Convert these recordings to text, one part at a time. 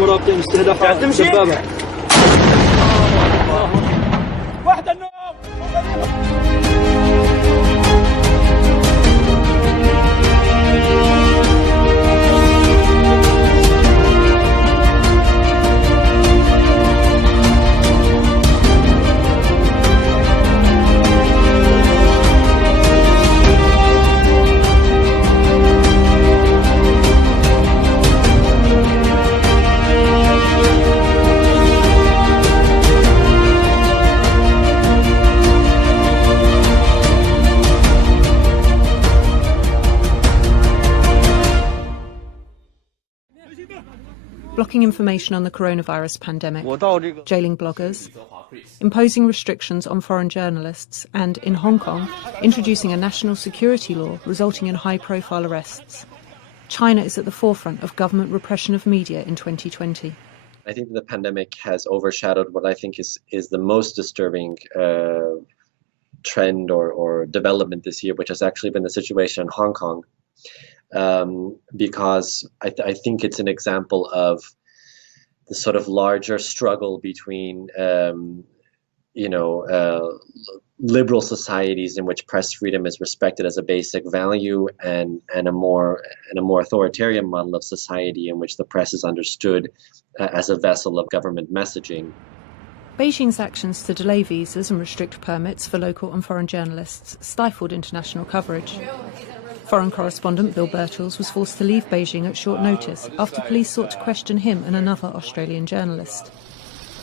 المراقبين استهداف الدبابة. واحد النوم. Blocking information on the coronavirus pandemic, jailing bloggers, imposing restrictions on foreign journalists, and, in Hong Kong, introducing a national security law resulting in high-profile arrests. China is at the forefront of government repression of media in 2020. I think the pandemic has overshadowed what I think is the most disturbing trend or development this year, which has actually been the situation in Hong Kong. Because I think it's an example of the sort of larger struggle between, liberal societies in which press freedom is respected as a basic value, and a more authoritarian model of society in which the press is understood as a vessel of government messaging. Beijing's actions to delay visas and restrict permits for local and foreign journalists stifled international coverage. Foreign correspondent Bill Birtles was forced to leave Beijing at short notice after police sought to question him and another Australian journalist.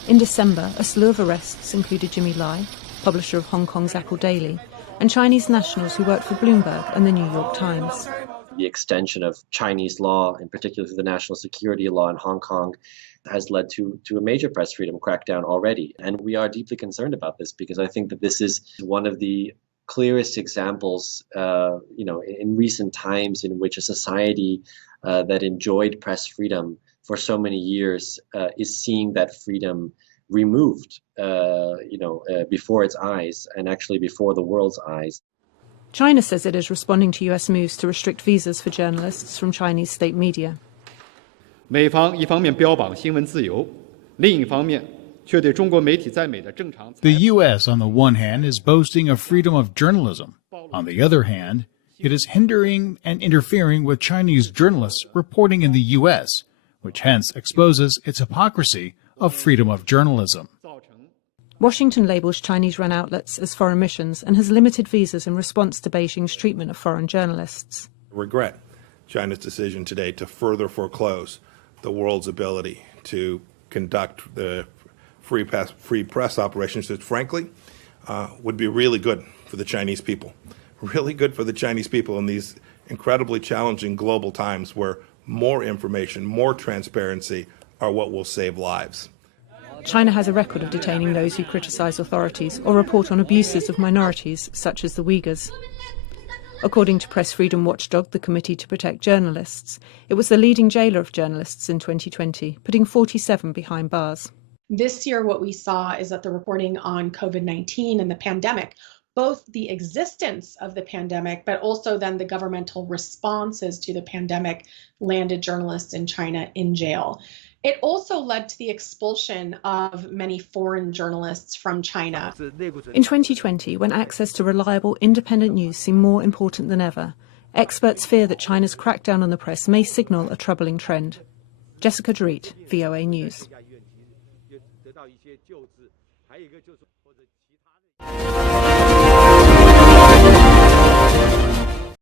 In December, a slew of arrests included Jimmy Lai, publisher of Hong Kong's Apple Daily, and Chinese nationals who worked for Bloomberg and the New York Times. The extension of Chinese law, in particular the national security law in Hong Kong, has led to a major press freedom crackdown already. And we are deeply concerned about this because I think that this is one of the clearest examples, in recent times in which a society that enjoyed press freedom for so many years is seeing that freedom removed, before its eyes, and actually before the world's eyes. China says it is responding to US moves to restrict visas for journalists from Chinese state media. 美方一方面标榜新闻自由，另一方面却对中国媒体在美的正常。The U.S. on the one hand is boasting of freedom of journalism. On the other hand, it is hindering and interfering with Chinese journalists reporting in the U.S., which hence exposes its hypocrisy of freedom of journalism. Washington labels Chinese-run outlets as foreign missions and has limited visas in response to Beijing's treatment of foreign journalists. Regret China's decision today to further foreclose the world's ability to conduct the free press operations that, frankly, would be really good for the Chinese people. Really good for the Chinese people in these incredibly challenging global times where more information, more transparency are what will save lives. China has a record of detaining those who criticize authorities or report on abuses of minorities, such as the Uyghurs. According to press freedom watchdog, the Committee to Protect Journalists, it was the leading jailer of journalists in 2020, putting 47 behind bars. This year, what we saw is that the reporting on COVID-19 and the pandemic, both the existence of the pandemic, but also then the governmental responses to the pandemic, landed journalists in China in jail. It also led to the expulsion of many foreign journalists from China. In 2020, when access to reliable, independent news seemed more important than ever, experts fear that China's crackdown on the press may signal a troubling trend. Jessica Jerreat, VOA News.